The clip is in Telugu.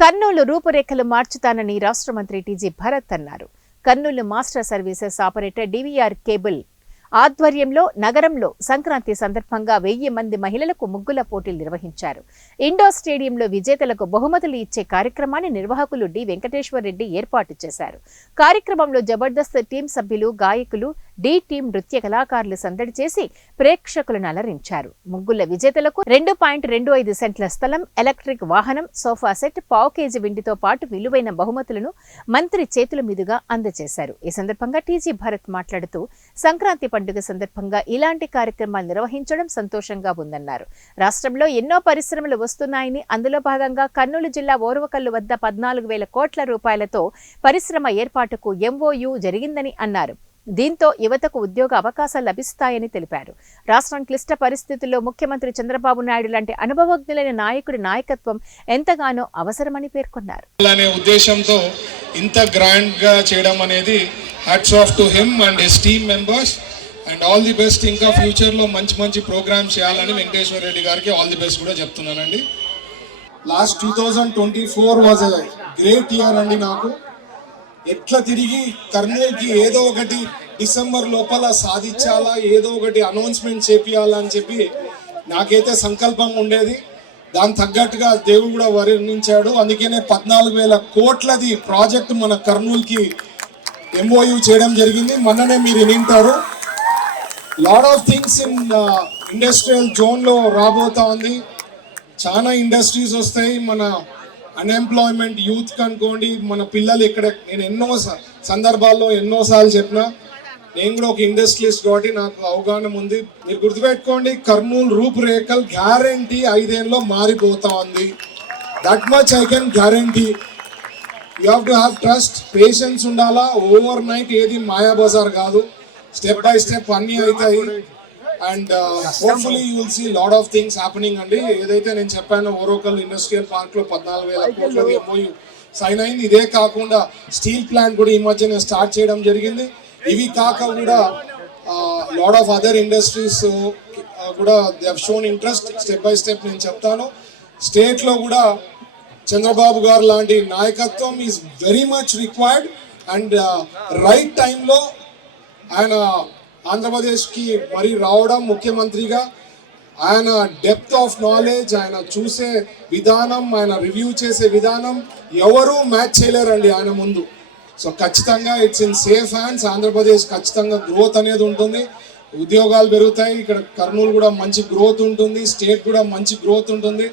కర్నూలు రూపురేఖలు మార్చుతానని రాష్ట్ర మంత్రి టీజీ భరత్ అన్నారు. Kurnool master services operator DVR cable ఆధ్వర్యంలో నగరంలో సంక్రాంతి సందర్భంగా 1000 మంది మహిళలకు ముగ్గుల పోటీలు నిర్వహించారు. ఇండోర్ స్టేడియంలో విజేతలకు బహుమతులు ఇచ్చే కార్యక్రమాన్ని నిర్వాహకులు డి వెంకటేశ్వర రెడ్డి ఏర్పాటు చేశారు. కార్యక్రమంలో జబర్దస్త్ టీం సభ్యులు, గాయకులు, డి టీం నృత్య కళాకారులు సందడి చేసి ప్రేక్షకులను అలరించారు. ముగ్గుల విజేతలకు 2.25 సెంట్ల స్థలం, ఎలక్ట్రిక్ వాహనం, సోఫా సెట్, పావు కేజీ వెండితో పాటు విలువైన బహుమతులను మంత్రి చేతుల మీదుగా అందజేశారు. ఈ సందర్భంగా టీజీ భరత్ మాట్లాడుతూ సంక్రాంతి పండుగ సందర్భంగా ఇలాంటి కార్యక్రమాలు నిర్వహించడం సంతోషంగా ఉందన్నారు. రాష్ట్రంలో ఎన్నో పరిశ్రమలు వస్తున్నాయని, అందులో భాగంగా కర్నూలు జిల్లా ఓర్వకల్లు వద్ద 14,000 కోట్ల రూపాయలతో పరిశ్రమ ఏర్పాటుకు MOU జరిగిందని అన్నారు. దీంతో యువతకు ఉద్యోగ అవకాశాలు లభిస్తాయని తెలిపారు. రాష్ట్రం క్లిష్ట పరిస్థితుల్లో ముఖ్యమంత్రి చంద్రబాబు నాయుడు లాంటి అనుభవజ్ఞులైన నాయకుడి నాయకత్వం ఎంతగానో అవసరమని పేర్కొన్నారు. ఉద్దేశంతో ఇంత గ్రాండ్ గా చేయడం అనేది hats off to him and his team members and all the best. ఇంకా ఫ్యూచర్ లో మంచి మంచి ప్రోగ్రామ్స్ చేయాలని వెంకటేశ్వర రెడ్డి గారికి ఆల్ ది బెస్ట్ కూడా చెప్తున్నానండి. Last 2024 was a great year అండి. నాకు ఎట్లా తిరిగి కర్నూలుకి ఏదో ఒకటి డిసెంబర్ లోపల సాధించాలా, ఏదో ఒకటి అనౌన్స్మెంట్ చేపియాలా అని చెప్పి నాకైతే సంకల్పం ఉండేది. దాని తగ్గట్టుగా దేవుడు కూడా వర్ణించాడు. అందుకనే 14,000 కోట్లది ప్రాజెక్ట్ మన కర్నూలుకి MOU చేయడం జరిగింది. మొన్ననే మీరు వింటారు. Lot of things in industrial జోన్లో రాబోతా ఉంది. చాలా ఇండస్ట్రీస్ వస్తాయి. మన అన్ఎంప్లాయ్మెంట్ యూత్ కనుకోండి, మన పిల్లలు ఇక్కడ, నేను ఎన్నో సందర్భాల్లో ఎన్నోసార్లు చెప్పినా, నేను కూడా ఒక ఇండస్ట్రియలిస్ట్ కాబట్టి నాకు అవగాహన ఉంది. మీరు గుర్తుపెట్టుకోండి, కర్నూలు రూపురేఖలు గ్యారంటీ 5 ఏళ్ళలో మారిపోతా ఉంది. That much I can guarantee. You have to have trust, patience ఉండాలా. ఓవర్ నైట్ ఏది మాయాబజార్ కాదు. స్టెప్ బై స్టెప్ అన్నీ అవుతాయి. And hopefully you will see lot of things happening అండి. ఏదైతే నేను చెప్పానో ఓరోకల్ ఇండస్ట్రియల్ పార్క్ లో 14,000 కోట్లది MOU సైన్ అయింది. ఇదే కాకుండా స్టీల్ ప్లాంట్ కూడా ఈ మధ్యన స్టార్ట్ చేయడం జరిగింది. ఇవి కాక కూడా లాట్ ఆఫ్ అదర్ ఇండస్ట్రీస్ కూడా they have shown interest. Step by step నేను చెప్తాను. స్టేట్ లో కూడా చంద్రబాబు గారు లాంటి నాయకత్వం is very much required. And right టైంలో ఆయన ఆంధ్రప్రదేశ్కి మరి రావడం, ముఖ్యమంత్రిగా ఆయన డెప్త్ ఆఫ్ నాలెడ్జ్, ఆయన చూసే విధానం, ఆయన రివ్యూ చేసే విధానం ఎవరూ మ్యాచ్ చేయలేరండి ఆయన ముందు. సో ఖచ్చితంగా it's in safe hands. Andhra Pradesh ఖచ్చితంగా గ్రోత్ అనేది ఉంటుంది, ఉద్యోగాలు పెరుగుతాయి. ఇక్కడ కర్నూలు కూడా మంచి గ్రోత్ ఉంటుంది, స్టేట్ కూడా మంచి గ్రోత్ ఉంటుంది.